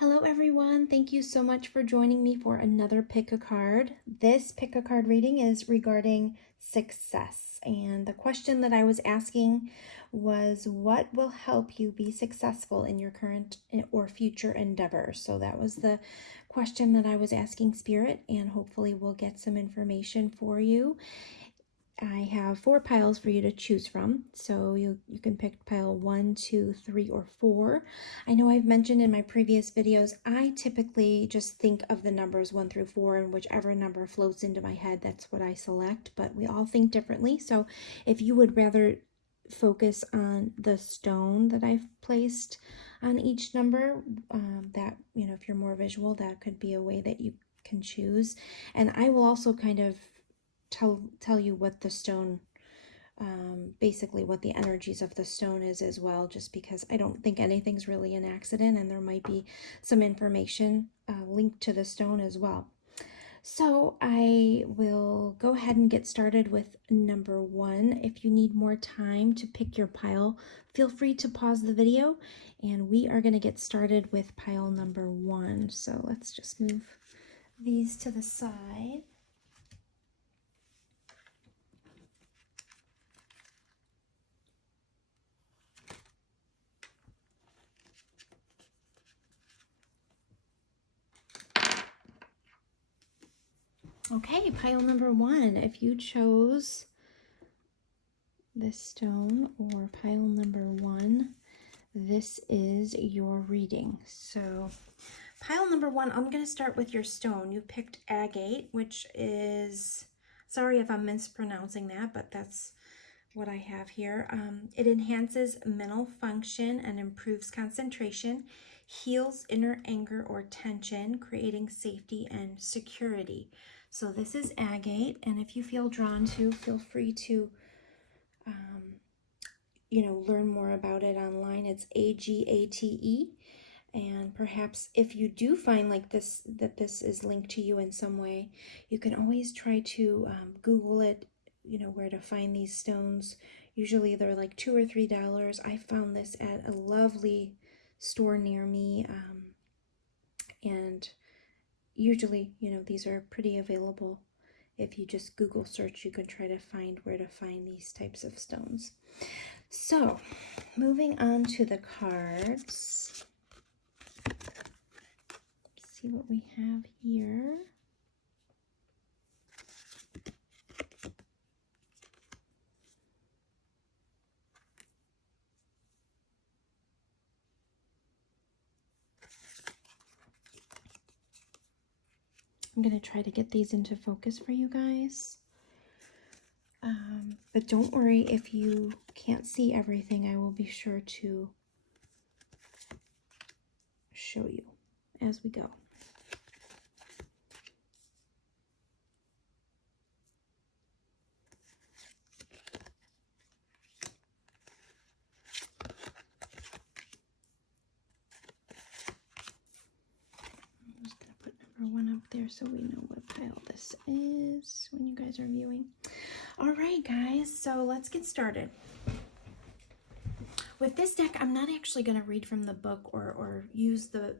Hello everyone, thank you so much for joining me for another pick a card. This pick a card reading is regarding success, and the question that I was asking was what will help you be successful in your current or future endeavors. So that was the question that I was asking Spirit, and hopefully we'll get some information for you. I have 4 piles for you to choose from, so you can pick pile 1, 2, 3, or 4. I know I've mentioned in my previous videos, I typically just think of the numbers 1 through 4, and whichever number floats into my head, that's what I select, but we all think differently. So if you would rather focus on the stone that I've placed on each number, that, if you're more visual, that could be a way that you can choose. And I will also kind of tell you what the stone, basically what the energies of the stone is as well, just because I don't think anything's really an accident, and there might be some information linked to the stone as well. So I will go ahead and get started with number 1. If you need more time to pick your pile, feel free to pause the video, and we are going to get started with pile number 1. So let's just move these to the side. Okay, pile number 1. If you chose this stone or pile number 1, this is your reading. So pile number 1, I'm going to start with your stone. You picked agate, which is, sorry if I'm mispronouncing that, but that's what I have here. It enhances mental function and improves concentration, heals inner anger or tension, creating safety and security. So this is agate, and if you feel drawn to, feel free to learn more about it online. It's AGATE. And perhaps if you do find like this, that this is linked to you in some way, you can always try to Google it, where to find these stones. Usually they're like $2 or $3. I found this at a lovely store near me, and usually, these are pretty available. If you just Google search, you can try to find where to find these types of stones. So, moving on to the cards. Let's see what we have here. I'm going to try to get these into focus for you guys. But don't worry if you can't see everything. I will be sure to show you as we go. I'm just going to put number 1 up there so we know what pile this is when you guys are viewing. All right, guys, so let's get started. With this deck, I'm not actually going to read from the book or use the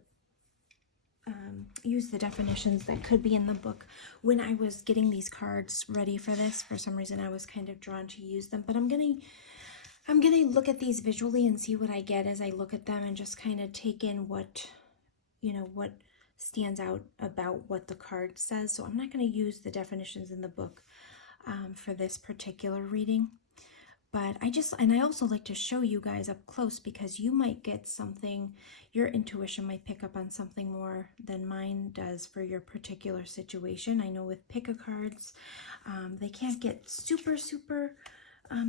definitions that could be in the book. When I was getting these cards ready for this, for some reason I was kind of drawn to use them, but I'm gonna look at these visually and see what I get as I look at them, and just kind of take in what what stands out about what the card says. So I'm not going to use the definitions in the book for this particular reading. But I also like to show you guys up close, because you might get something, your intuition might pick up on something more than mine does for your particular situation. I know with pick-a-cards, they can't get super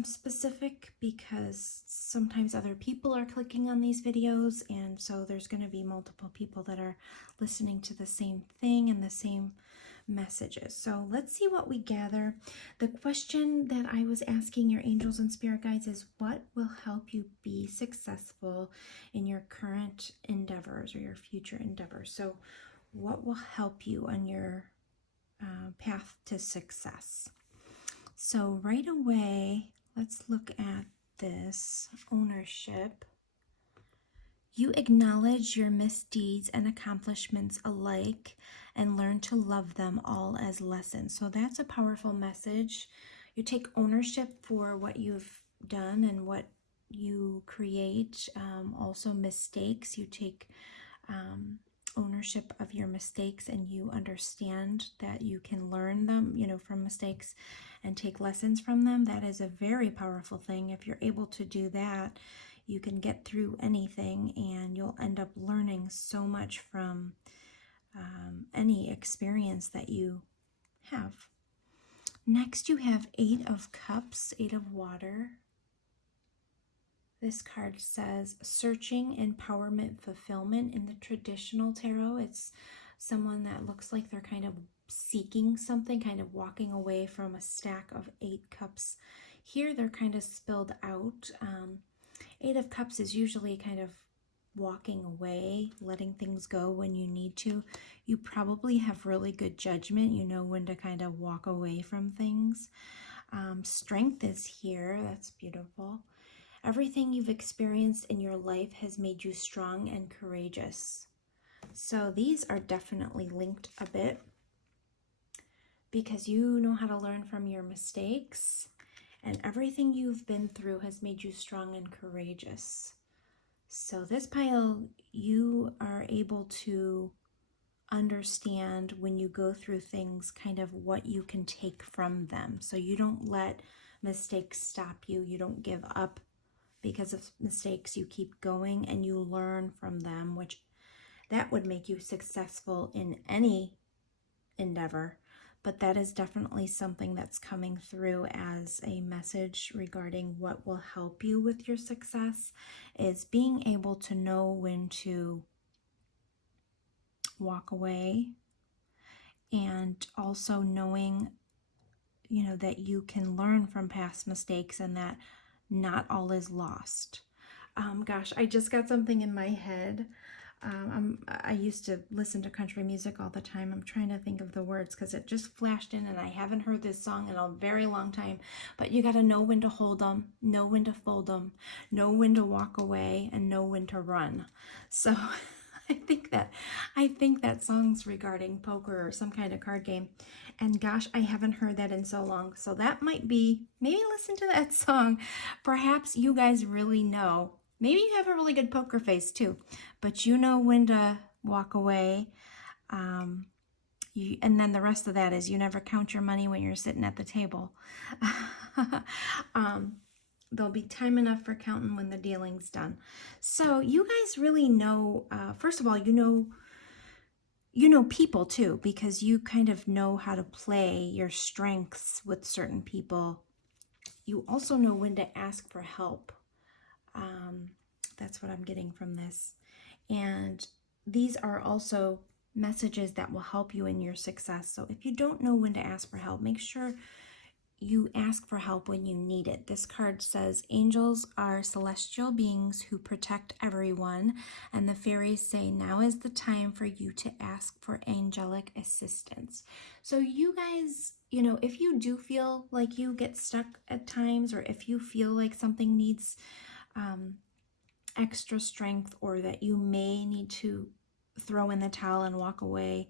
specific, because sometimes other people are clicking on these videos, and so there's going to be multiple people that are listening to the same thing and the same messages. So let's see what we gather. The question that I was asking your angels and spirit guides is, what will help you be successful in your current endeavors or your future endeavors? So what will help you on your path to success? So right away, let's look at this ownership You acknowledge your misdeeds and accomplishments alike and learn to love them all as lessons. So that's a powerful message. You take ownership for what you've done and what you create. Also, mistakes. You take ownership of your mistakes and you understand that you can learn them, from mistakes and take lessons from them. That is a very powerful thing. If you're able to do that, you can get through anything and you'll end up learning so much from any experience that you have. Next, you have 8 of Cups, 8 of Water. This card says searching, empowerment, fulfillment. In the traditional tarot, it's someone that looks like they're kind of seeking something, kind of walking away from a stack of 8 cups. Here, they're kind of spilled out. 8 of Cups is usually kind of walking away, letting things go when you need to. You probably have really good judgment. You know when to kind of walk away from things. Strength is here. That's beautiful. Everything you've experienced in your life has made you strong and courageous. So these are definitely linked a bit because you know how to learn from your mistakes, and everything you've been through has made you strong and courageous. So this pile, you are able to understand when you go through things kind of what you can take from them. So you don't let mistakes stop you. You don't give up because of mistakes. You keep going and you learn from them, which that would make you successful in any endeavor. But that is definitely something that's coming through as a message regarding what will help you with your success, is being able to know when to walk away, and also knowing, that you can learn from past mistakes and that not all is lost. Gosh, I just got something in my head. I used to listen to country music all the time. I'm trying to think of the words because it just flashed in and I haven't heard this song in a very long time. But you got to know when to hold them, know when to fold them, know when to walk away, and know when to run. So I think that song's regarding poker or some kind of card game. And gosh, I haven't heard that in so long. So that might be, maybe listen to that song. Perhaps you guys really know. Maybe you have a really good poker face too, but you know when to walk away. And then the rest of that is you never count your money when you're sitting at the table. There'll be time enough for counting when the dealing's done. So you guys really know, first of all, you know people too, because you kind of know how to play your strengths with certain people. You also know when to ask for help. That's what I'm getting from this. And these are also messages that will help you in your success. So if you don't know when to ask for help, make sure you ask for help when you need it. This card says, angels are celestial beings who protect everyone, and the fairies say now is the time for you to ask for angelic assistance. So you guys, if you do feel like you get stuck at times, or if you feel like something needs extra strength, or that you may need to throw in the towel and walk away,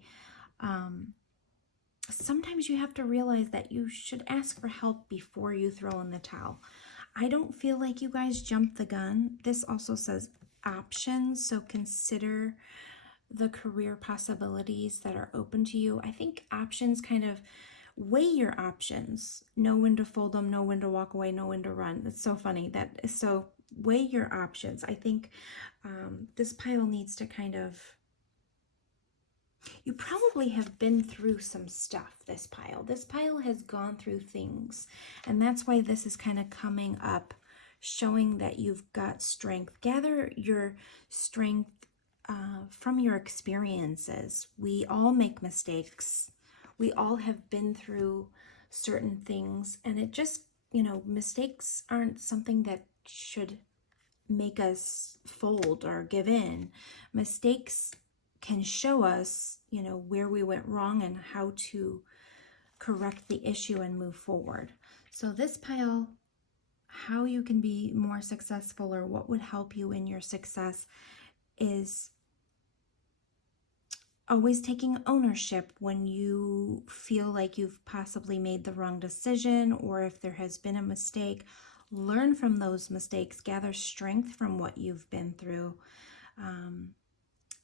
sometimes you have to realize that you should ask for help before you throw in the towel. I don't feel like you guys jumped the gun. This also says options, so consider the career possibilities that are open to you. I think options, kind of weigh your options. Know when to fold them, know when to walk away, know when to run. It's so funny. That is so, weigh your options. I think this pile needs to kind of, you probably have been through some stuff, this pile. This pile has gone through things, and that's why this is kind of coming up, showing that you've got strength. Gather your strength from your experiences. We all make mistakes. We all have been through certain things, and it just, mistakes aren't something that should make us fold or give in. Mistakes can show us, where we went wrong and how to correct the issue and move forward. So this pile, how you can be more successful or what would help you in your success, is always taking ownership when you feel like you've possibly made the wrong decision, or if there has been a mistake. Learn from those mistakes, gather strength from what you've been through,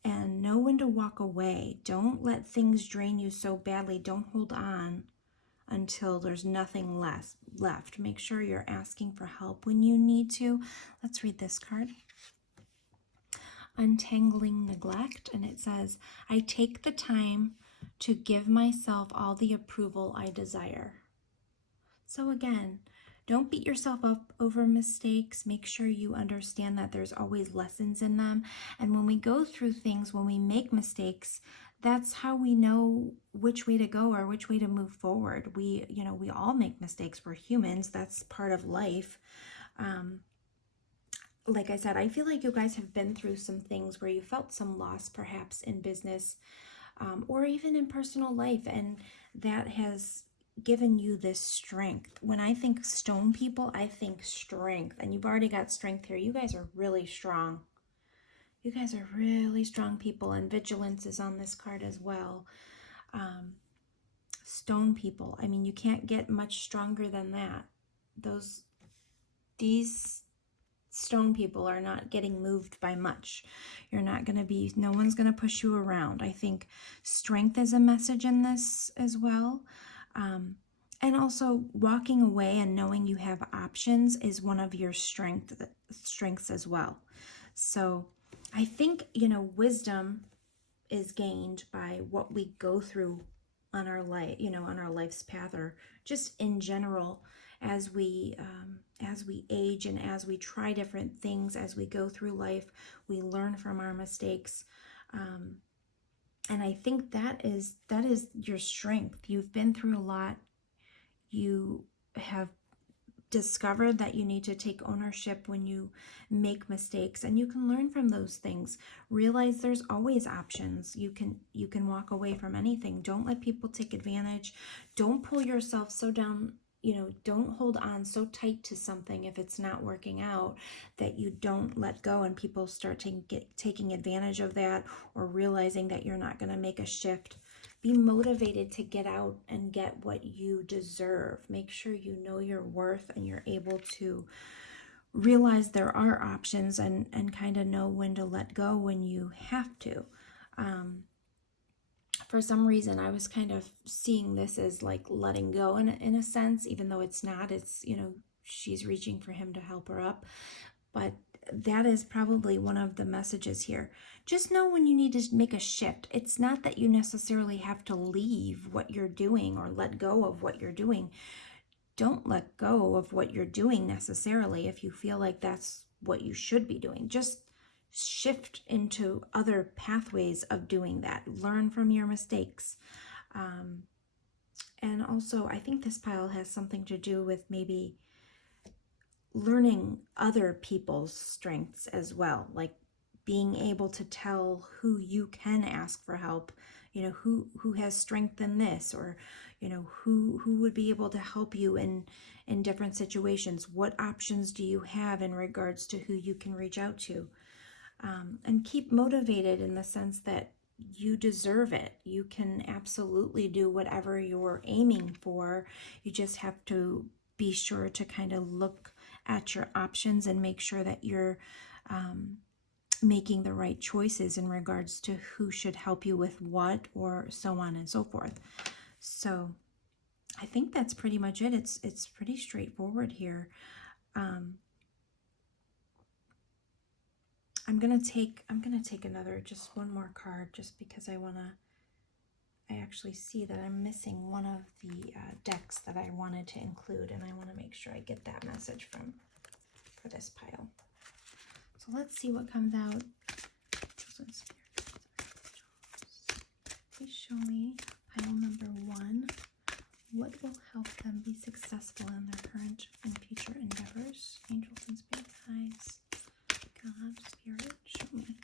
and know when to walk away. Don't let things drain you so badly. Don't hold on until there's nothing left. Make sure you're asking for help when you need to. Let's read this card. Untangling neglect, and it says, I take the time to give myself all the approval I desire. So again, don't beat yourself up over mistakes. Make sure you understand that there's always lessons in them. And when we go through things, when we make mistakes, that's how we know which way to go or which way to move forward. We all make mistakes. We're humans. That's part of life. Like I said, I feel like you guys have been through some things where you felt some loss, perhaps in business, or even in personal life, and that has given you this strength. When I think stone people, I think strength, and you've already got strength here. You guys are really strong. You guys are really strong people, and vigilance is on this card as well. Stone people, I mean, you can't get much stronger than that. These stone people are not getting moved by much. You're not going to be, no one's going to push you around. I think strength is a message in this as well. And also walking away and knowing you have options is one of your strengths as well. So I think, wisdom is gained by what we go through on our life, on our life's path, or just in general, as we age and as we try different things, as we go through life, we learn from our mistakes. And I think that is your strength. You've been through a lot. You have discovered that you need to take ownership when you make mistakes, and you can learn from those things. Realize there's always options. You can walk away from anything. Don't let people take advantage. Don't pull yourself so down. Don't hold on so tight to something if it's not working out that you don't let go, and people start taking advantage of that, or realizing that you're not going to make a shift. Be motivated to get out and get what you deserve. Make sure you know your worth and you're able to realize there are options, and kind of know when to let go when you have to. For some reason, I was kind of seeing this as like letting go in a sense, even though it's not. It's, she's reaching for him to help her up. But that is probably one of the messages here. Just know when you need to make a shift. It's not that you necessarily have to leave what you're doing or let go of what you're doing. Don't let go of what you're doing necessarily if you feel like that's what you should be doing. Just shift into other pathways of doing that. Learn from your mistakes. And also, I think this pile has something to do with maybe learning other people's strengths as well, like being able to tell who you can ask for help, who has strength in this, or who would be able to help you in different situations. What options do you have in regards to who you can reach out to? And keep motivated in the sense that you deserve it. You can absolutely do whatever you're aiming for. You just have to be sure to kind of look at your options and make sure that you're making the right choices in regards to who should help you with what, or so on and so forth. So I think that's pretty much it. It's pretty straightforward here. I'm gonna take just one more card, just because I actually see that I'm missing one of the decks that I wanted to include, and I want to make sure I get that message for this pile. So let's see what comes out. Please show me pile number 1. What will help them be successful in their current and future endeavors? Angels and spirit guides. God, spirit, show me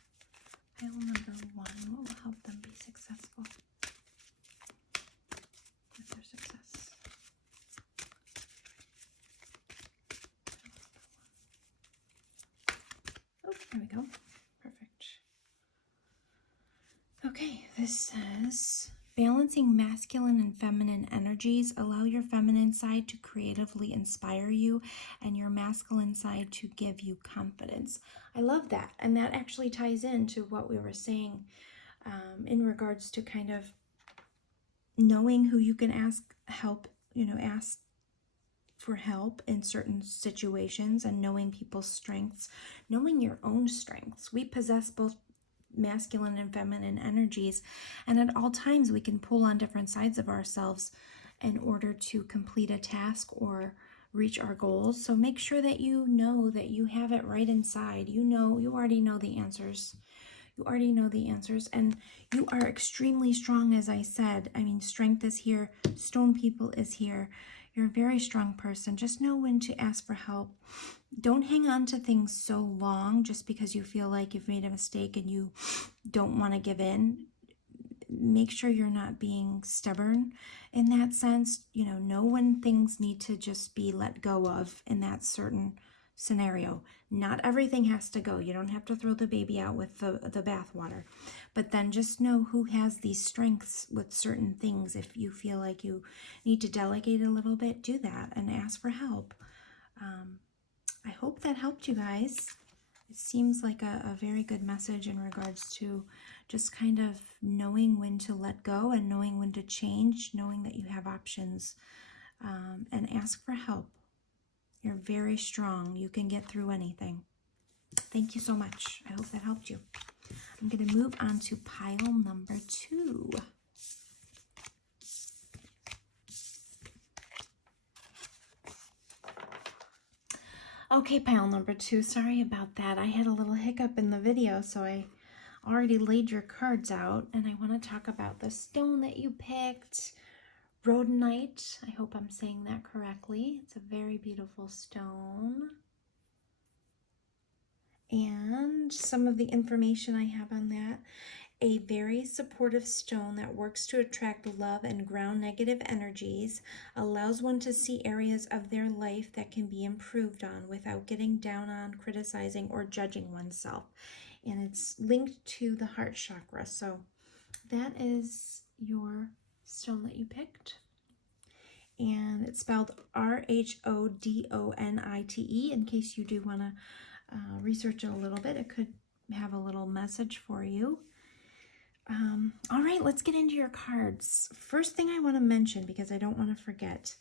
pile number 1. What will help them be successful with their success? Oh, there we go. Perfect. Okay, this says balancing masculine and feminine energies. Allow your feminine side to creatively inspire you and your masculine side to give you confidence. I love that. And that actually ties into what we were saying in regards to kind of knowing who you can ask help, ask for help in certain situations, and knowing people's strengths, knowing your own strengths. We possess both masculine and feminine energies, and at all times we can pull on different sides of ourselves in order to complete a task or reach our goals. So make sure that you know that you have it right inside. You already know the answers. You already know the answers, and you are extremely strong. As I said, I mean, strength is here. Stone people is here. You're a very strong person. Just know when to ask for help. Don't hang on to things so long just because you feel like you've made a mistake and you don't want to give in. Make sure you're not being stubborn in that sense. Know when things need to just be let go of in that certain scenario. Not everything has to go. You don't have to throw the baby out with the bathwater. But then just know who has these strengths with certain things. If you feel like you need to delegate a little bit, do that and ask for help. I hope that helped you guys. It seems like a very good message in regards to just kind of knowing when to let go and knowing when to change, knowing that you have options, and ask for help. You're very strong. You can get through anything. Thank you so much. I hope that helped you. I'm going to move on to pile number 2. Okay, pile number 2. Sorry about that. I had a little hiccup in the video, so I already laid your cards out, and I want to talk about the stone that you picked. Rhodonite. I hope I'm saying that correctly. It's a very beautiful stone. And some of the information I have on that. A very supportive stone that works to attract love and ground negative energies, allows one to see areas of their life that can be improved on without getting down on, criticizing, or judging oneself. And it's linked to the heart chakra. So that is your stone that you picked. And it's spelled Rhodonite, in case you do want to research it a little bit. It could have a little message for you. All right, let's get into your cards. First thing I want to mention, because I don't want to forget,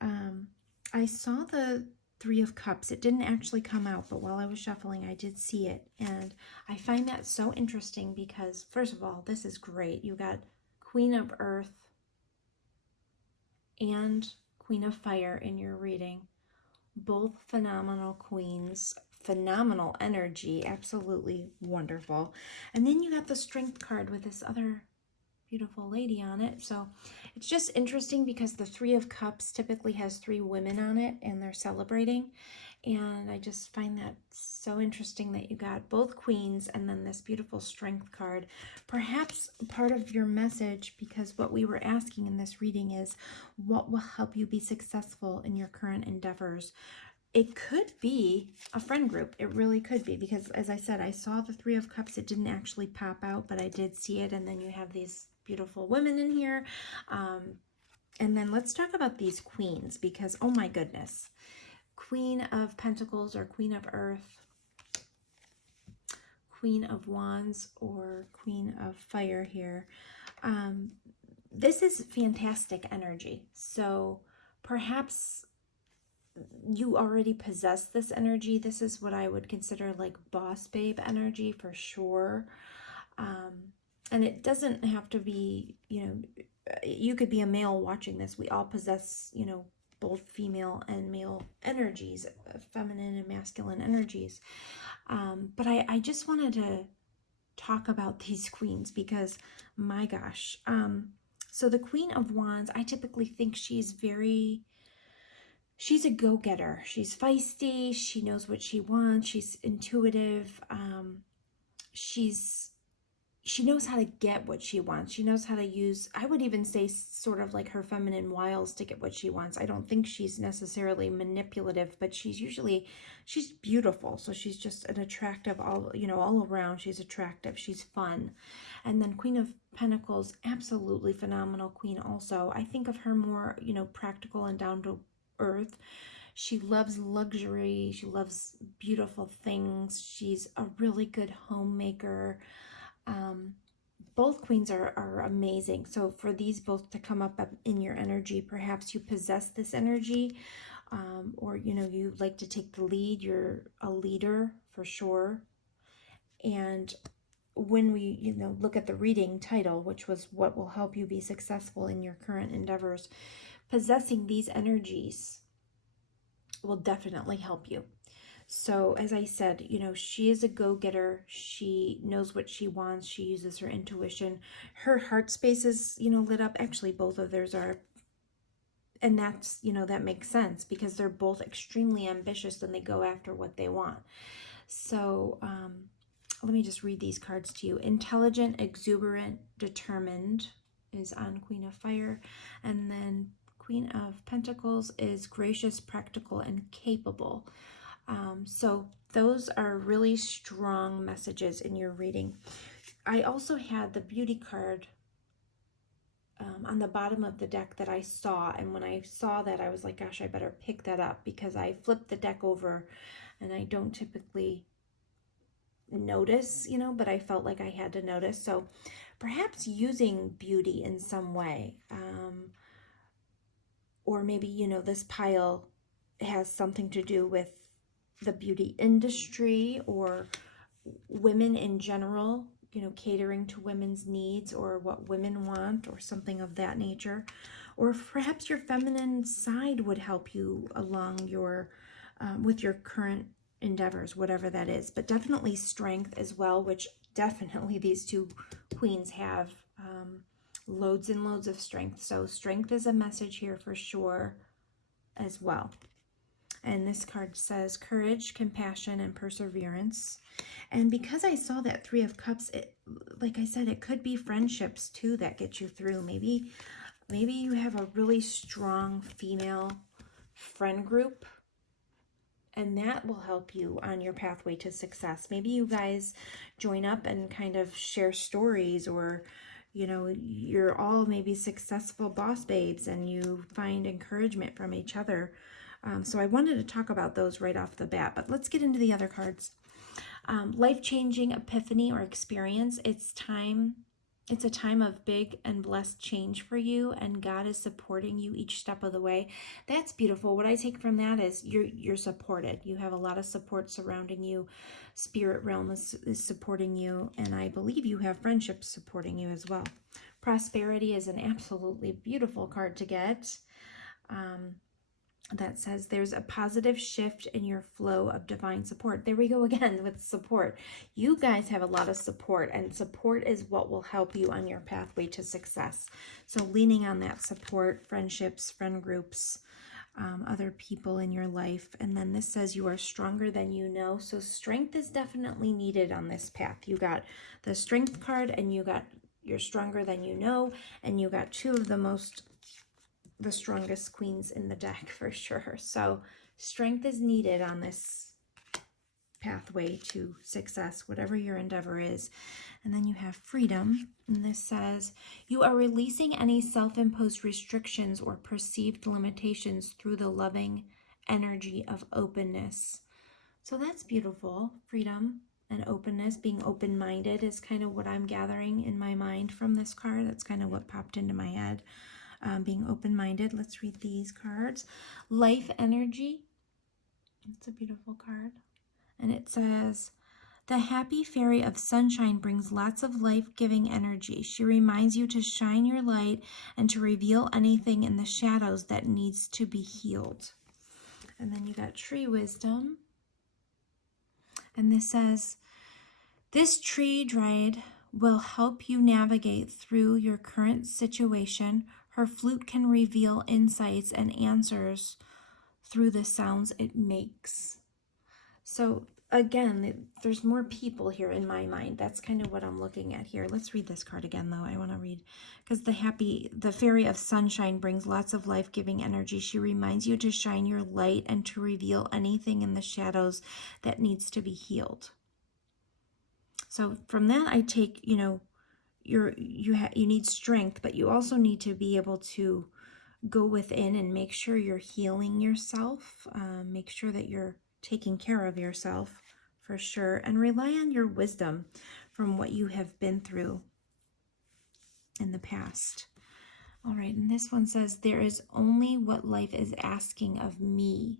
I saw the 3 of Cups. It didn't actually come out, but while I was shuffling, I did see it. And I find that so interesting because, first of all, this is great. You got Queen of Earth and Queen of Fire in your reading. Both phenomenal queens, phenomenal energy, absolutely wonderful. And then you got the Strength card with this other beautiful lady on it. So it's just interesting because the 3 of Cups typically has 3 women on it and they're celebrating. And I just find that so interesting that you got both queens and then this beautiful Strength card. Perhaps part of your message, because what we were asking in this reading is, what will help you be successful in your current endeavors? It could be a friend group. It really could be, because as I said, I saw the 3 of Cups. It didn't actually pop out, but I did see it. And then you have these beautiful women in here. And then let's talk about these queens, because oh my goodness. Queen of Pentacles or Queen of Earth, Queen of Wands or Queen of Fire here. This is fantastic energy. So perhaps you already possess this energy. This is what I would consider like boss babe energy for sure. And it doesn't have to be, you could be a male watching this. We all possess, both female and male energies, feminine and masculine energies. But I just wanted to talk about these queens because, my gosh. So the Queen of Wands, I typically think she's a go-getter. She's feisty. She knows what she wants. She's intuitive. she knows how to get what she wants. She knows how to use, I would even say, sort of like her feminine wiles to get what she wants. I don't think she's necessarily manipulative, but she's beautiful. So she's just an attractive, all around. She's attractive. She's fun. And then Queen of Pentacles, absolutely phenomenal queen also. I think of her more, practical and down to earth. She loves luxury. She loves beautiful things. She's a really good homemaker. Both queens are amazing. So for these both to come up in your energy, perhaps you possess this energy, or you like to take the lead. You're a leader for sure. And when we look at the reading title, which was what will help you be successful in your current endeavors, possessing these energies will definitely help you. So as I said, she is a go-getter. She knows what she wants. She uses her intuition. Her heart space is, lit up. Actually, both of theirs are. And that's, that makes sense because they're both extremely ambitious and they go after what they want. So let me just read these cards to you. Intelligent, exuberant, determined is on Queen of Fire. And then Queen of Pentacles is gracious, practical, and capable. So those are really strong messages in your reading. I also had the beauty card on the bottom of the deck that I saw. And when I saw that, I was like, gosh, I better pick that up because I flipped the deck over and I don't typically notice, but I felt like I had to notice. So perhaps using beauty in some way, or maybe, this pile has something to do with the beauty industry or women in general, catering to women's needs or what women want or something of that nature. Or perhaps your feminine side would help you along your with your current endeavors, whatever that is. But definitely strength as well, which definitely these two queens have loads and loads of strength. So strength is a message here for sure as well. And this card says courage, compassion, and perseverance. And because I saw that Three of Cups, like I said, it could be friendships too that get you through. Maybe you have a really strong female friend group, and that will help you on your pathway to success. Maybe you guys join up and kind of share stories, or you're all maybe successful boss babes and you find encouragement from each other. So I wanted to talk about those right off the bat, but let's get into the other cards. Life-changing epiphany or experience. It's a time of big and blessed change for you, and God is supporting you each step of the way. That's beautiful. What I take from that is you're supported. You have a lot of support surrounding you. Spirit realm is supporting you, and I believe you have friendships supporting you as well. Prosperity is an absolutely beautiful card to get. That says there's a positive shift in your flow of divine support. There we go again with support. You guys have a lot of support, and support is what will help you on your pathway to success. So leaning on that support, friendships, friend groups, other people in your life. And then this says you are stronger than you know. So strength is definitely needed on this path. You got the strength card, and you got you're stronger than you know, and you got two of the strongest queens in the deck for sure. So strength is needed on this pathway to success, whatever your endeavor is. And then you have freedom, and this says you are releasing any self-imposed restrictions or perceived limitations through the loving energy of openness. So that's beautiful. Freedom and openness, being open-minded is kind of what I'm gathering in my mind from this card. That's kind of what popped into my head. Being open-minded. Let's read these cards. Life energy. It's a beautiful card. And it says, the happy fairy of sunshine brings lots of life-giving energy. She reminds you to shine your light and to reveal anything in the shadows that needs to be healed. And then you got tree wisdom. And this says, this tree guide will help you navigate through your current situation. Her flute can reveal insights and answers through the sounds it makes. So again, there's more people here in my mind. That's kind of what I'm looking at here. Let's read this card again, though. I want to read, because the fairy of sunshine brings lots of life-giving energy. She reminds you to shine your light and to reveal anything in the shadows that needs to be healed. So from that, I take, you need strength, but you also need to be able to go within and make sure you're healing yourself. Make sure that you're taking care of yourself for sure, and rely on your wisdom from what you have been through in the past. All right, and this one says, there is only what life is asking of me.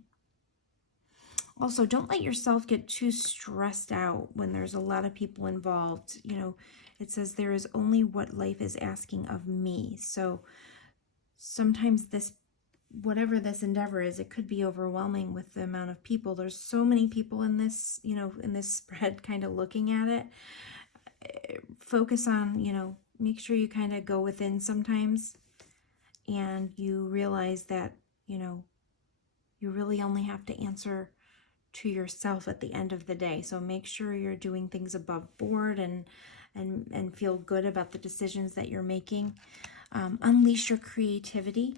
Also, don't let yourself get too stressed out when there's a lot of people involved. It says there is only what life is asking of me. So sometimes whatever this endeavor is, it could be overwhelming with the amount of people. There's so many people in this, in this spread, kind of looking at it. Focus on, make sure you kind of go within sometimes, and you realize that, you really only have to answer to yourself at the end of the day. So make sure you're doing things above board and feel good about the decisions that you're making. Unleash your creativity.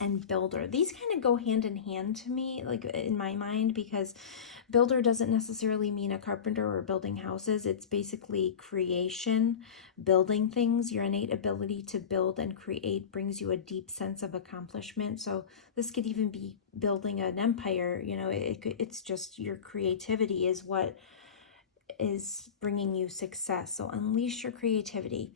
And builder. These kind of go hand in hand to me, like in my mind, because builder doesn't necessarily mean a carpenter or building houses. It's basically creation, building things. Your innate ability to build and create brings you a deep sense of accomplishment. So this could even be building an empire. It's just your creativity is what is bringing you success. So unleash your creativity.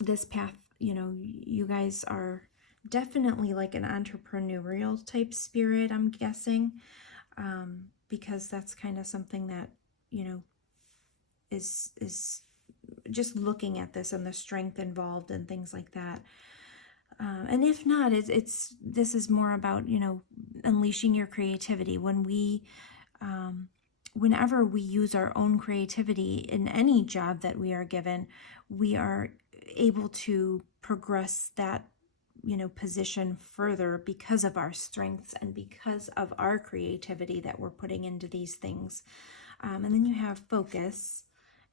This path, you guys are definitely like an entrepreneurial type spirit, I'm guessing, because that's kind of something that, is just looking at this and the strength involved and things like that. And if not, this is more about, unleashing your creativity. Whenever we use our own creativity in any job that we are given, we are able to progress that, position further because of our strengths and because of our creativity that we're putting into these things. And then you have focus,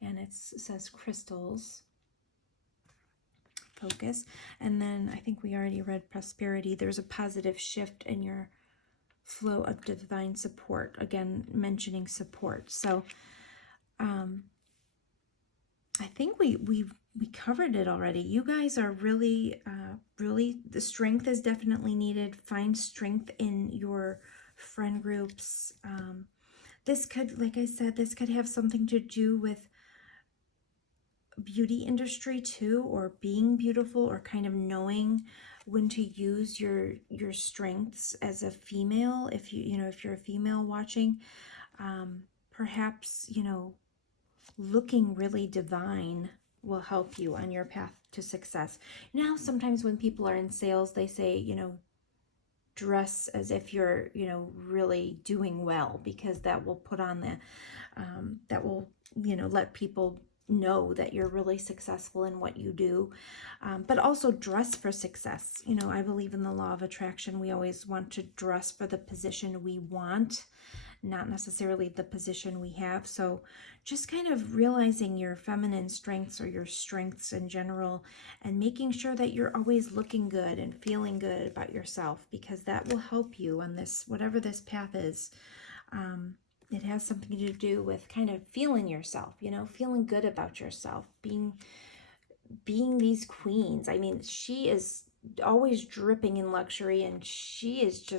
and it says crystals. Focus. And then I think we already read prosperity. There's a positive shift in your flow of divine support. Again, mentioning support. So I think we covered it already. You guys are really, the strength is definitely needed. Find strength in your friend groups. This could, like I said, this could have something to do with beauty industry too, or being beautiful, or kind of knowing when to use your strengths as a female. If if you're a female watching, perhaps, looking really divine will help you on your path to success. Now, sometimes when people are in sales, they say, dress as if you're, really doing well, because that will put on that will, let people know that you're really successful in what you do. But also dress for success. I believe in the law of attraction. We always want to dress for the position we want, not necessarily the position we have. So just kind of realizing your feminine strengths, or your strengths in general, and making sure that you're always looking good and feeling good about yourself, because that will help you on this, whatever this path is. It has something to do with kind of feeling yourself, feeling good about yourself, being these queens. I mean, she is always dripping in luxury, and she is,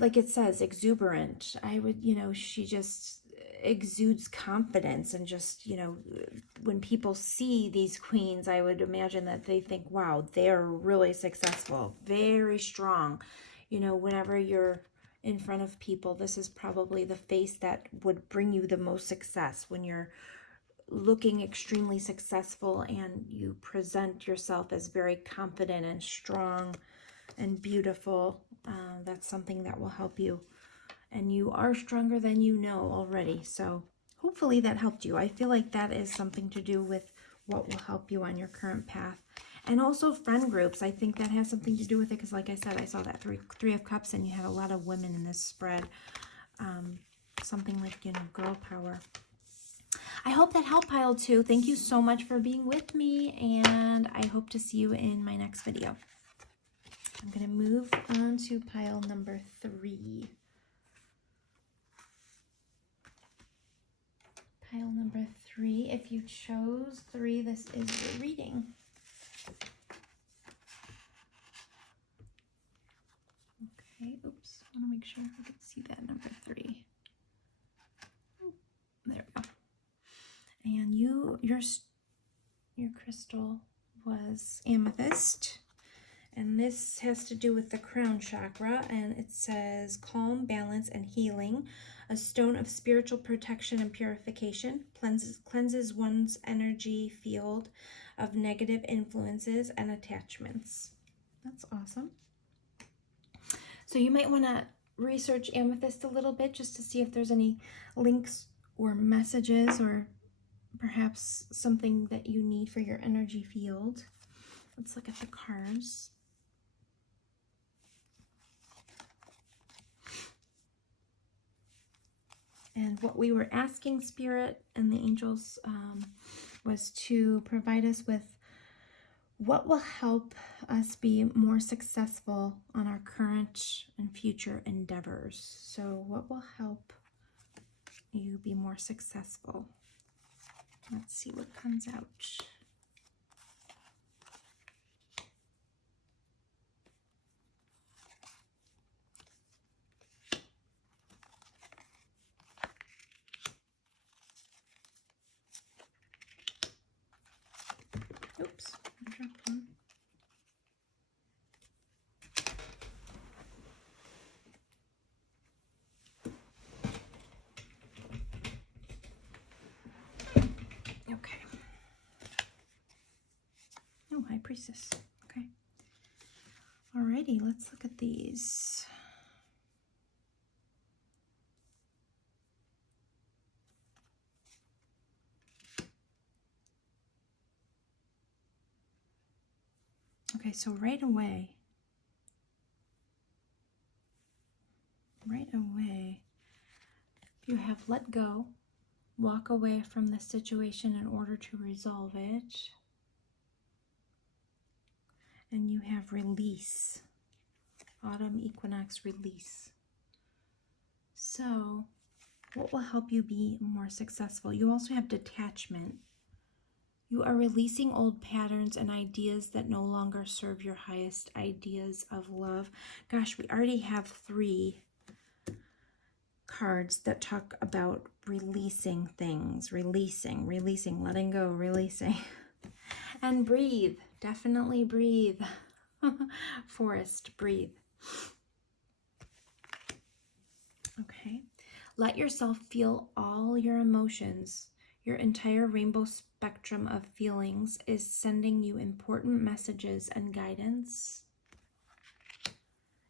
like it says, exuberant. She just exudes confidence, and just, when people see these queens, I would imagine that they think, wow, they're really successful, very strong. Whenever you're in front of people, this is probably the face that would bring you the most success, when you're looking extremely successful and you present yourself as very confident and strong and beautiful. That's something that will help you, and you are stronger than you know already. So hopefully that helped you. I feel like that is something to do with what will help you on your current path. And also friend groups. I think that has something to do with it because, like I said, I saw that three of cups and you had a lot of women in this spread. Something like, you know, girl power. I hope that helped, pile 2. Thank you so much for being with me, and I hope to see you in my next video. I'm going to move on to pile number 3. Pile number 3. If you chose 3, this is your reading. Okay, oops. I want to make sure I can see that number 3. There we go. And your crystal was amethyst. And this has to do with the crown chakra, and it says calm, balance, and healing. A stone of spiritual protection and purification, cleanses one's energy field of negative influences and attachments. That's awesome. So you might want to research amethyst a little bit just to see if there's any links or messages or perhaps something that you need for your energy field. Let's look at the cards. And what we were asking Spirit and the angels was to provide us with what will help us be more successful on our current and future endeavors. So what will help you be more successful? Let's see what comes out. Oops, I dropped one. Okay. Oh, High Priestess. Okay. Alrighty, let's look at these. Okay, so right away, you have let go, walk away from the situation in order to resolve it, and you have release, autumn equinox release. So what will help you be more successful? You also have detachment. You are releasing old patterns and ideas that no longer serve your highest ideas of love. Gosh, we already have 3 cards that talk about releasing things, releasing, letting go, releasing. And breathe, definitely breathe. Forest, breathe. Okay, let yourself feel all your emotions. Your entire rainbow spectrum of feelings is sending you important messages and guidance.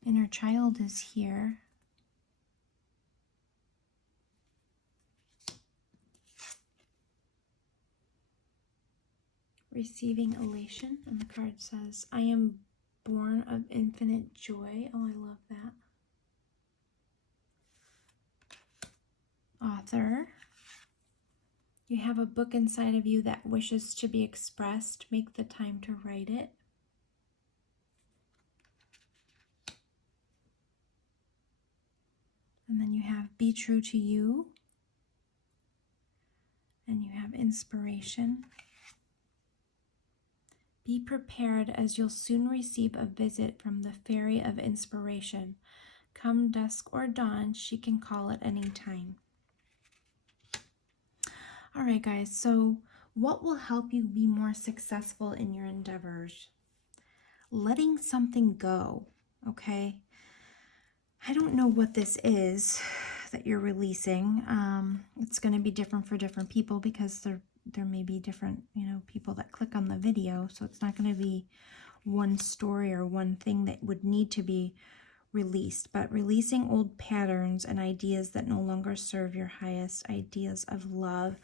Inner child is here. Receiving elation, and the card says, I am born of infinite joy. Oh, I love that. Author. You have a book inside of you that wishes to be expressed. Make the time to write it. And then you have be true to you. And you have inspiration. Be prepared, as you'll soon receive a visit from the fairy of inspiration. Come dusk or dawn, she can call at any time. All right, guys, so what will help you be more successful in your endeavors? Letting something go, okay? I don't know what this is that you're releasing. It's going to be different for different people because there may be different, people that click on the video. So it's not going to be one story or one thing that would need to be released, but releasing old patterns and ideas that no longer serve your highest ideas of love,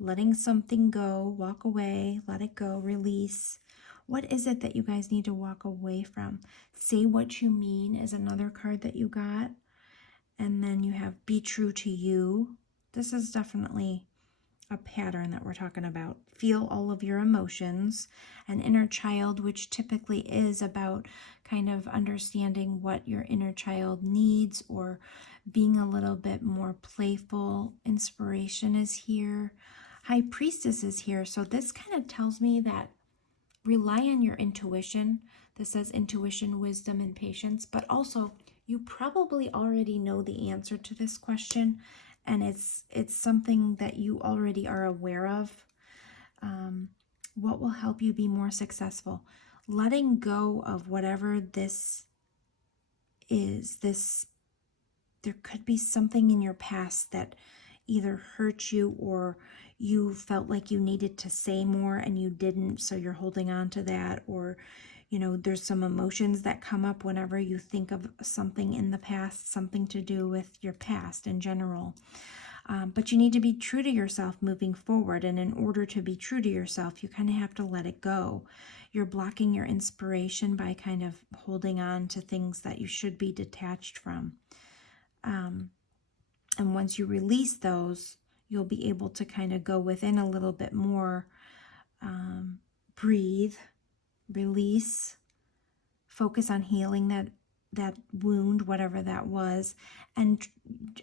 letting something go, walk away, let it go, release, What is it that you guys need to walk away from? Say what you mean is another card that you got. And then you have be true to you. This is definitely a pattern that we're talking about. Feel all of your emotions. An inner child, which typically is about kind of understanding what your inner child needs or being a little bit more playful. Inspiration is here. High Priestess is here. So this kind of tells me that rely on your intuition. This says intuition, wisdom, and patience, but also you probably already know the answer to this question, and it's something that you already are aware of. What will help you be more successful? Letting go of whatever this is. There could be something in your past that either hurt you or you felt like you needed to say more and you didn't, so you're holding on to that. Or there's some emotions that come up whenever you think of something in the past, something to do with your past in general. But you need to be true to yourself moving forward. And in order to be true to yourself, you kind of have to let it go. You're blocking your inspiration by kind of holding on to things that you should be detached from. And once you release those, you'll be able to kind of go within a little bit more. Breathe, release, focus on healing that wound, whatever that was. And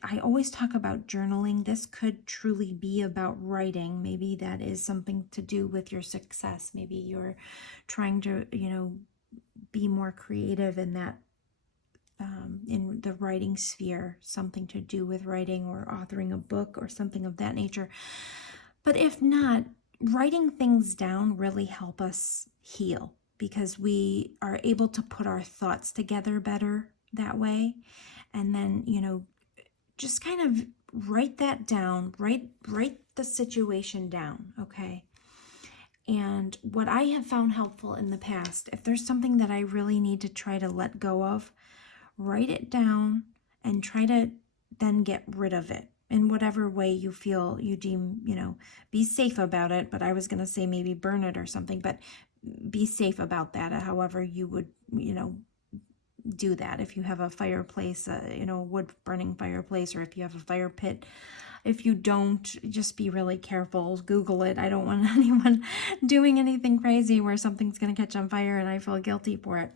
I always talk about journaling. This could truly be about writing. Maybe that is something to do with your success. Maybe you're trying to, be more creative in that, in the writing sphere, something to do with writing or authoring a book or something of that nature. But if not, writing things down really help us heal, because we are able to put our thoughts together better that way. And then, just kind of write that down, write the situation down, okay? And what I have found helpful in the past, if there's something that I really need to try to let go of, write it down and try to then get rid of it in whatever way you feel you deem, be safe about it. But I was going to say maybe burn it or something, but be safe about that, however you would, do that. If you have a fireplace, wood burning fireplace, or if you have a fire pit. If you don't, just be really careful. Google it. I don't want anyone doing anything crazy where something's going to catch on fire and I feel guilty for it.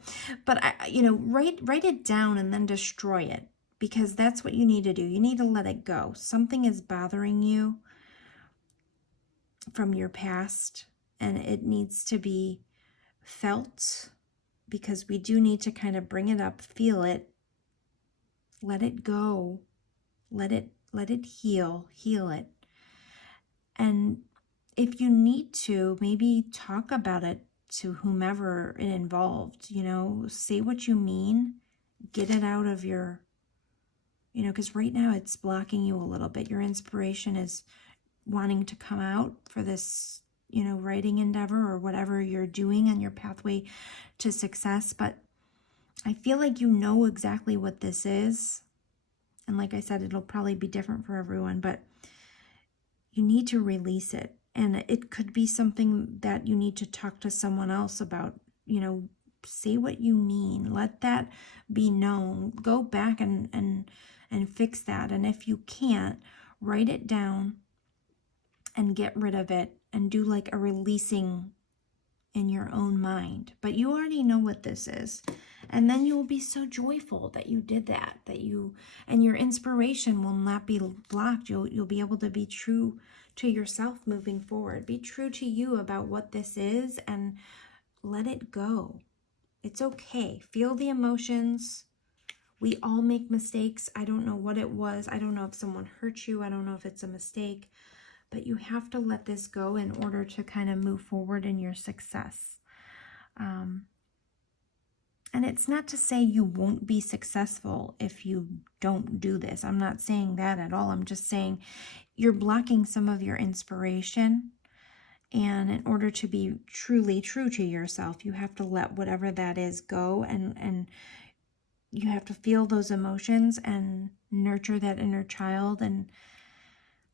But write it down and then destroy it, because that's what you need to do. You need to let it go. Something is bothering you from your past, and it needs to be felt, because we do need to kind of bring it up, feel it, let it go, let it heal it. And if you need to, maybe talk about it to whomever it involved, say what you mean, get it out of your, because right now it's blocking you a little bit. Your inspiration is wanting to come out for this, writing endeavor or whatever you're doing on your pathway to success. But I feel like you know exactly what this is. And like I said, it'll probably be different for everyone, but you need to release it. And it could be something that you need to talk to someone else about, say what you mean, let that be known, go back and fix that. And if you can't, write it down and get rid of it and do like a releasing in your own mind. But you already know what this is. And then you will be so joyful that you did that, and your inspiration will not be blocked. You'll be able to be true to yourself moving forward. Be true to you about what this is and let it go. It's okay. Feel the emotions. We all make mistakes. I don't know what it was. I don't know if someone hurt you. I don't know if it's a mistake. But you have to let this go in order to kind of move forward in your success. And it's not to say you won't be successful if you don't do this. I'm not saying that at all. I'm just saying you're blocking some of your inspiration. And in order to be truly true to yourself, you have to let whatever that is go, and you have to feel those emotions and nurture that inner child. And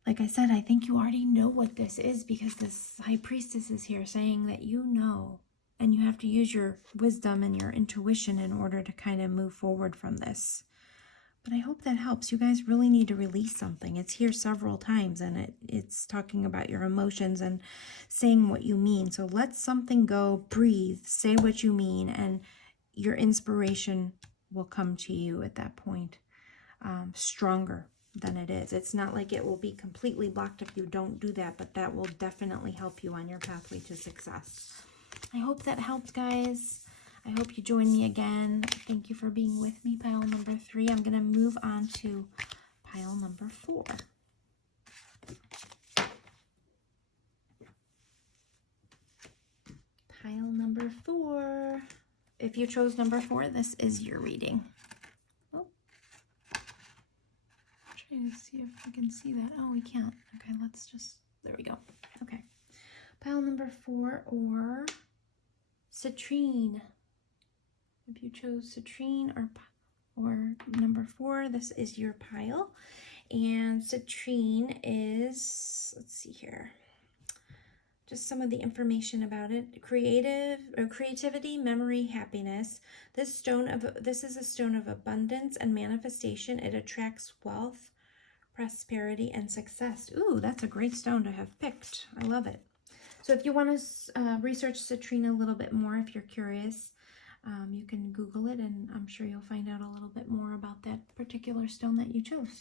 like I said, I think you already know what this is, because this High Priestess is here saying that you know. And you have to use your wisdom and your intuition in order to kind of move forward from this. But I hope that helps. You guys really need to release something. It's here several times, and it's talking about your emotions and saying what you mean. So let something go, breathe, say what you mean, and your inspiration will come to you at that point stronger than it is. It's not like it will be completely blocked if you don't do that, but that will definitely help you on your pathway to success. I hope that helped, guys. I hope you join me again. Thank you for being with me, pile number 3. I'm going to move on to pile number 4. Pile number 4. If you chose number 4, this is your reading. Oh. I'm trying to see if I can see that. Oh, we can't. Okay, let's just, there we go. Okay. Pile number 4, or citrine. If you chose citrine or number 4, this is your pile. And citrine is, let's see here, just some of the information about it. Creativity, memory, happiness. This is a stone of abundance and manifestation. It attracts wealth, prosperity, and success. Ooh, that's a great stone to have picked. I love it. So if you want to research citrine a little bit more, if you're curious, you can Google it, and I'm sure you'll find out a little bit more about that particular stone that you chose.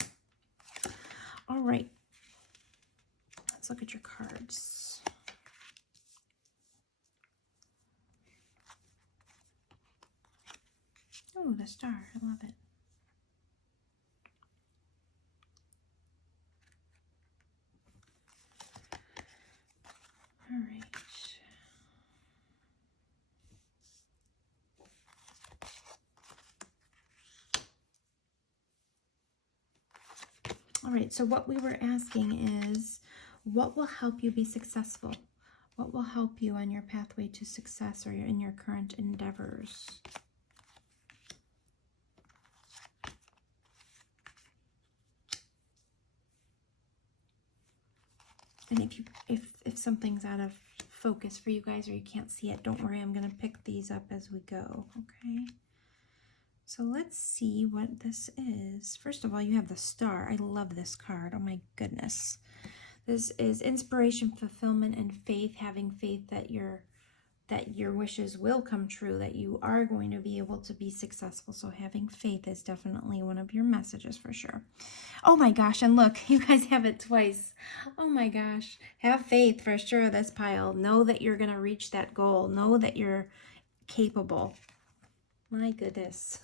All right, let's look at your cards. Oh, the star, I love it. All right. All right, so what we were asking is, what will help you be successful? What will help you on your pathway to success or in your current endeavors? And if something's out of focus for you guys or you can't see it, don't worry, I'm going to pick these up as we go, okay? So let's see what this is. First of all, you have the star. I love this card. Oh my goodness. This is inspiration, fulfillment, and faith. Having faith that your wishes will come true, that you are going to be able to be successful. So having faith is definitely one of your messages for sure. Oh my gosh, and look, you guys have it twice. Oh my gosh. Have faith for sure, this pile. Know that you're going to reach that goal. Know that you're capable. My goodness.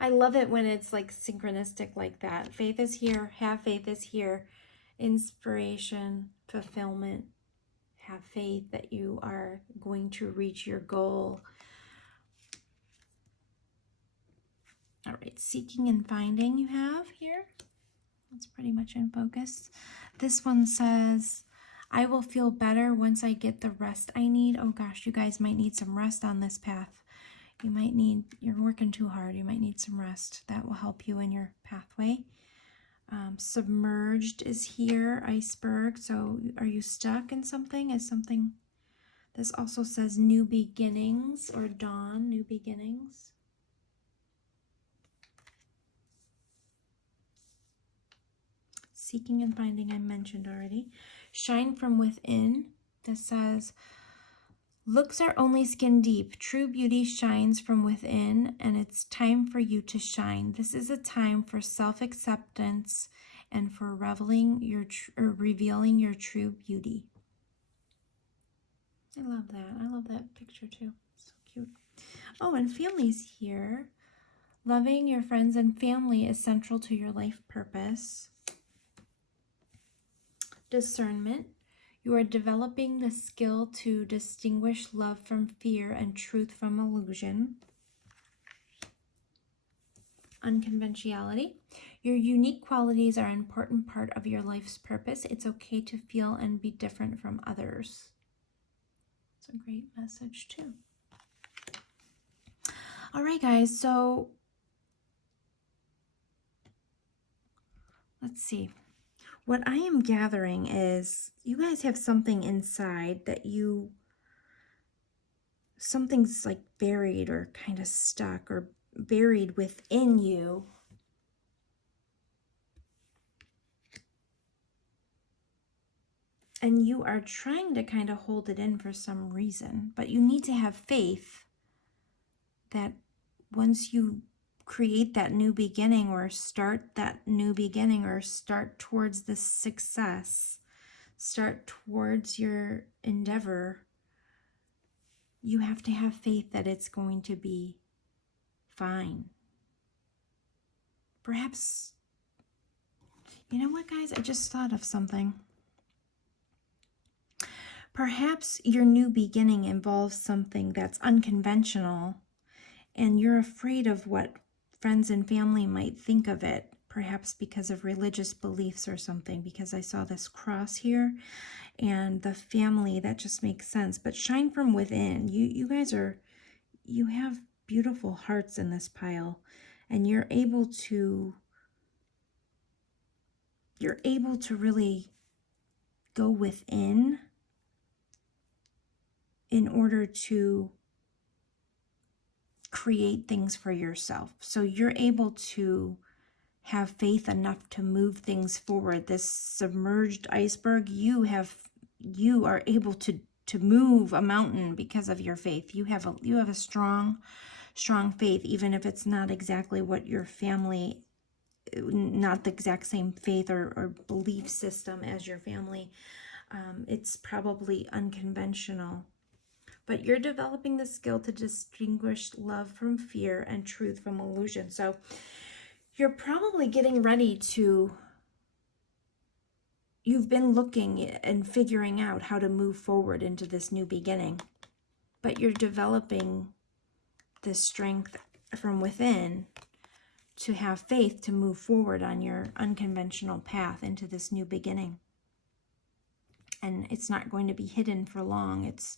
I love it when it's like synchronistic like that. Faith is here. Have faith is here. Inspiration, fulfillment. Have faith that you are going to reach your goal. All right, seeking and finding you have here. That's pretty much in focus. This one says, I will feel better once I get the rest I need. Oh gosh, you guys might need some rest on this path. You're working too hard. You might need some rest. That will help you in your pathway. Submerged is here, iceberg. So are you stuck in something? This also says new beginnings or dawn, new beginnings. Seeking and finding, I mentioned already. Shine from within. This says, looks are only skin deep. True beauty shines from within, and it's time for you to shine. This is a time for self-acceptance and for revealing your true beauty. I love that. I love that picture too. So cute. Oh, and family's here. Loving your friends and family is central to your life purpose. Discernment. You are developing the skill to distinguish love from fear and truth from illusion. Unconventionality. Your unique qualities are an important part of your life's purpose. It's okay to feel and be different from others. It's a great message too. All right, guys, so let's see. What I am gathering is you guys have something inside that you something's like buried or kind of stuck or buried within you. And you are trying to kind of hold it in for some reason, but you need to have faith that once you create that new beginning or start that new beginning or start towards this success, start towards your endeavor, you have to have faith that it's going to be fine. Perhaps, you know what, guys? I just thought of something. Perhaps your new beginning involves something that's unconventional, and you're afraid of what friends and family might think of it, perhaps because of religious beliefs or something, because I saw this cross here, and the family, that just makes sense. But shine from within. You guys you have beautiful hearts in this pile, and you're able to really go within in order to create things for yourself. So you're able to have faith enough to move things forward. This submerged iceberg, you are able to move a mountain because of your faith. You have a strong faith, even if it's not exactly what your family, not the exact same faith or belief system as your family. It's probably unconventional. But you're developing the skill to distinguish love from fear and truth from illusion. So you're probably getting ready to, you've been looking and figuring out how to move forward into this new beginning. But you're developing this strength from within to have faith to move forward on your unconventional path into this new beginning. And it's not going to be hidden for long. It's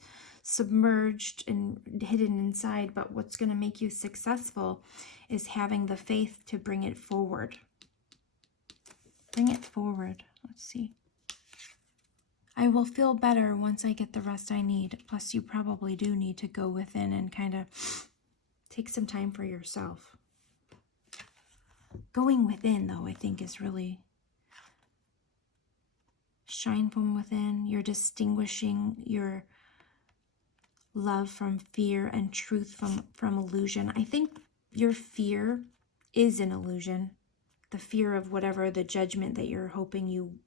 submerged and hidden inside, but what's going to make you successful is having the faith to bring it forward. Bring it forward. Let's see. I will feel better once I get the rest I need. Plus, you probably do need to go within and kind of take some time for yourself. Going within, though, I think is really shine from within. You're distinguishing your love from fear and truth from illusion. I think your fear is an illusion. The fear of whatever the judgment that you're hoping you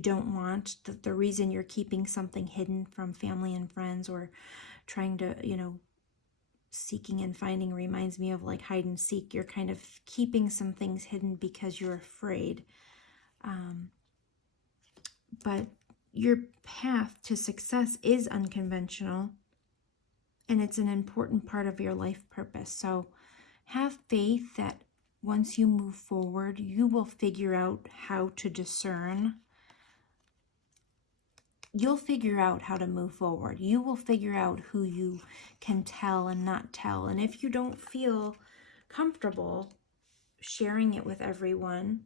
don't want. The reason you're keeping something hidden from family and friends or trying to, seeking and finding reminds me of like hide and seek. You're kind of keeping some things hidden because you're afraid. But your path to success is unconventional, and it's an important part of your life purpose. So have faith that once you move forward, you will figure out how to discern. You'll figure out how to move forward. You will figure out who you can tell and not tell. And if you don't feel comfortable sharing it with everyone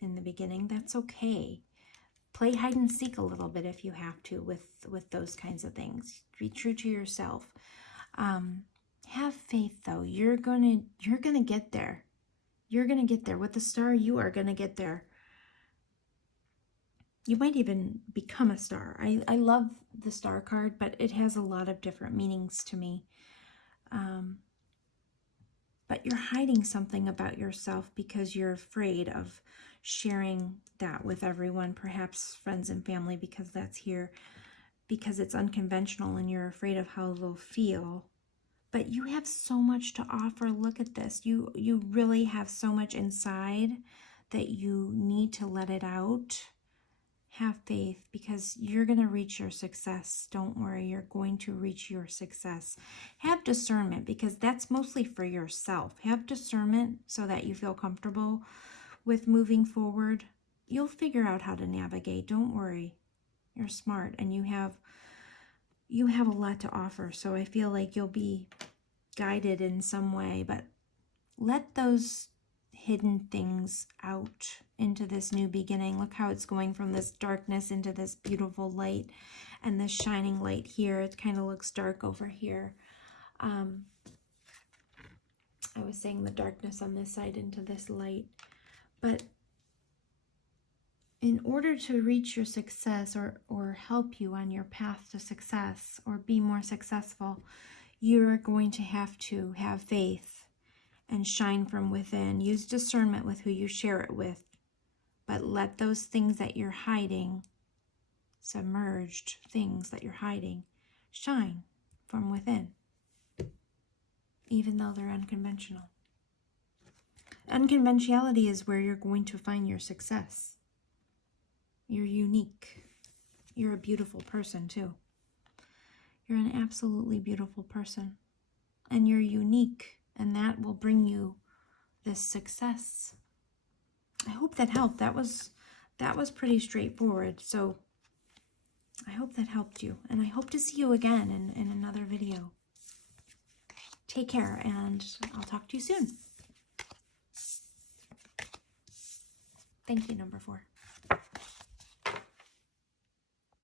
in the beginning, that's okay. Play hide and seek a little bit if you have to with those kinds of things. Be true to yourself. Have faith, though. You're gonna get there. You're gonna get there. With the star, you are gonna get there. You might even become a star. I love the star card, but it has a lot of different meanings to me. But you're hiding something about yourself because you're afraid of sharing that with everyone, perhaps friends and family, because that's here, because it's unconventional and you're afraid of how they'll feel. But you have so much to offer. Look at this. You really have so much inside that you need to let it out. Have faith, because you're going to reach your success. Don't worry, you're going to reach your success. Have discernment, because that's mostly for yourself. Have discernment so that you feel comfortable with moving forward. You'll figure out how to navigate. Don't worry. You're smart and you have a lot to offer. So I feel like you'll be guided in some way, but let those hidden things out into this new beginning. Look how it's going from this darkness into this beautiful light, and this shining light here. It kind of looks dark over here. I was saying the darkness on this side into this light. But in order to reach your success, or help you on your path to success, or be more successful, you're going to have faith and shine from within. Use discernment with who you share it with. But let those things that you're hiding, submerged things that you're hiding, shine from within, even though they're unconventional. Unconventionality is where you're going to find your success. You're unique. You're a beautiful person too. You're an absolutely beautiful person. And you're unique, and that will bring you this success. I hope that helped. That was pretty straightforward. So I hope that helped you. And I hope to see you again in another video. Take care, and I'll talk to you soon. Thank you, number 4.